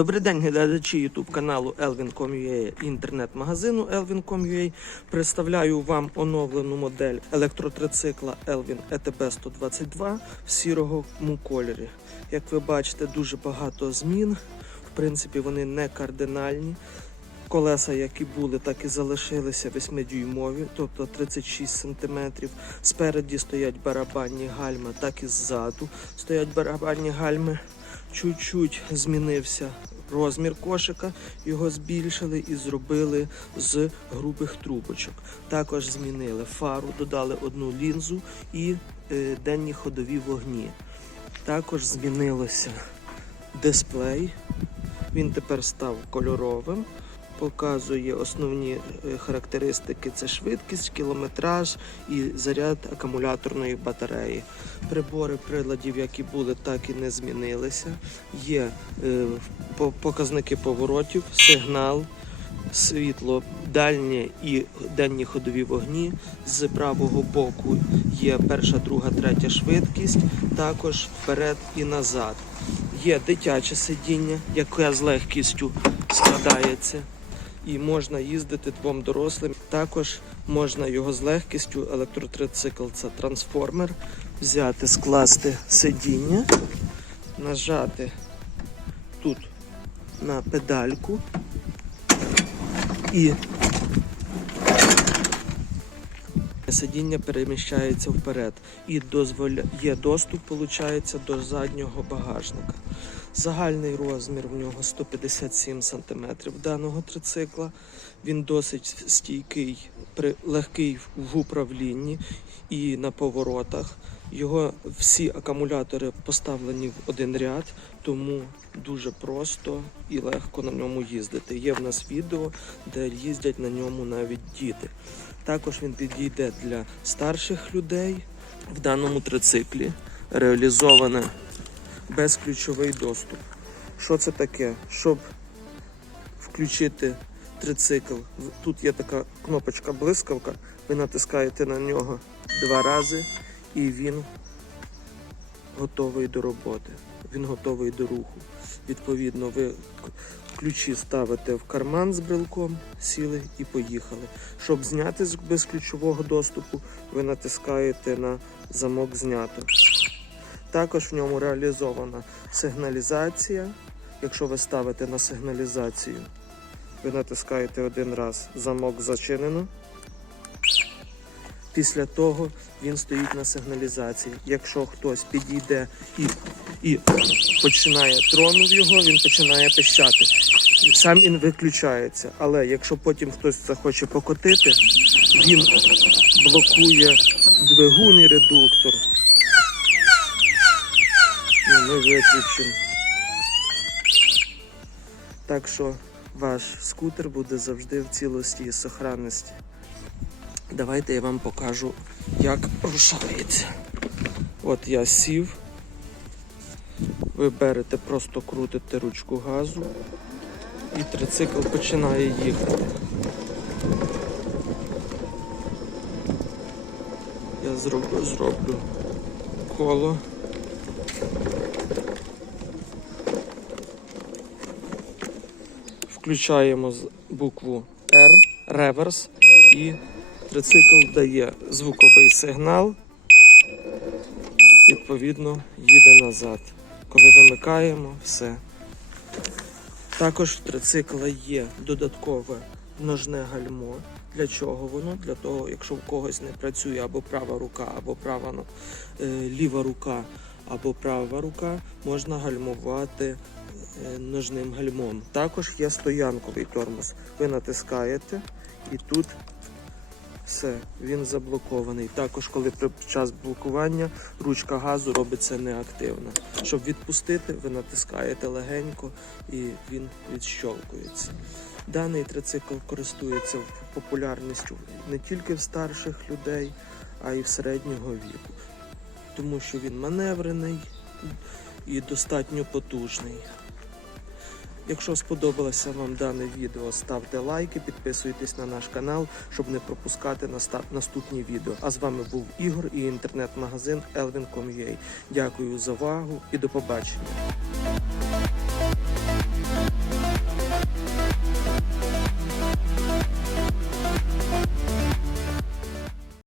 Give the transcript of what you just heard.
Добрий день, глядачі YouTube каналу Elvin.com.ua і інтернет-магазину Elvin.com.ua. Представляю вам оновлену модель електротрицикла Elvin ETB 122 в сірому кольорі. Як ви бачите, дуже багато змін. В принципі, вони не кардинальні. Колеса, які були, так і залишилися 8-дюймові, тобто 36 см. Спереді стоять барабанні гальми, так і ззаду стоять барабанні гальми. Чуть-чуть змінився розмір кошика, його збільшили і зробили з грубих трубочок. Також змінили фару, додали одну лінзу і е, денні ходові вогні. Також змінилося дисплей. Він тепер став кольоровим. Показує основні е, характеристики: це швидкість, кілометраж і заряд акумуляторної батареї. Прибори приладів, які були, так і не змінилися. Є е, показники поворотів, сигнал, світло, дальнє і денні ходові вогні. З правого боку є перша, друга, третя швидкість, також вперед і назад. Є дитяче сидіння, яке з легкістю складається. І можна їздити двом дорослим. Також можна його з легкістю, електротрицикл це трансформер, взяти, скласти сидіння, нажати тут на педальку і сидіння переміщається вперед і дозволя... є доступ виходить, до заднього багажника. Загальний розмір в нього 157 см даного трицикла. Він досить стійкий, легкий в управлінні і на поворотах. Його всі акумулятори поставлені в один ряд, тому дуже просто і легко на ньому їздити. Є в нас відео, де їздять на ньому навіть діти. Також він підійде для старших людей. В даному трициклі реалізоване безключовий доступ. Що це таке? Щоб включити трицикл, тут є така кнопочка блискавка, ви натискаєте на нього два рази і він готовий до роботи. Він готовий до руху. Відповідно, ви ключі ставите в карман з брелком, сіли і поїхали. Щоб зняти з безключового доступу, ви натискаєте на замок знято. Також в ньому реалізована сигналізація. Якщо ви ставите на сигналізацію, ви натискаєте один раз замок зачинено. Після того він стоїть на сигналізації. Якщо хтось підійде і, і починає тронув його, він починає пищати. Сам він виключається. Але якщо потім хтось захоче покотити, він блокує двигун і редуктор. Ну, ми виключимо. Так що ваш скутер буде завжди в цілості і сохранності. Давайте я вам покажу, як рушається. От я сів. Ви берете, просто крутите ручку газу і трицикл починає їхати. Я зроблю, зроблю коло. Включаємо букву R, реверс, і трицикл дає звуковий сигнал, відповідно, їде назад. Коли вимикаємо, все. Також в трицикла є додаткове ножне гальмо. Для чого воно? Для того, якщо в когось не працює або права рука, або права е, ліва рука, або права рука, можна гальмувати ножним гальмом. Також є стоянковий тормоз. Ви натискаєте і тут все, він заблокований. Також, коли під час блокування ручка газу робиться неактивна. Щоб відпустити, ви натискаєте легенько і він відщолкується. Даний трицикл користується популярністю не тільки в старших людей, а й в середнього віку, тому що він маневрений і достатньо потужний. Якщо сподобалося вам дане відео, ставте лайки, підписуйтесь на наш канал, щоб не пропускати наступні відео. А з вами був Ігор і інтернет-магазин Elvin.com.ua. Дякую за увагу і до побачення.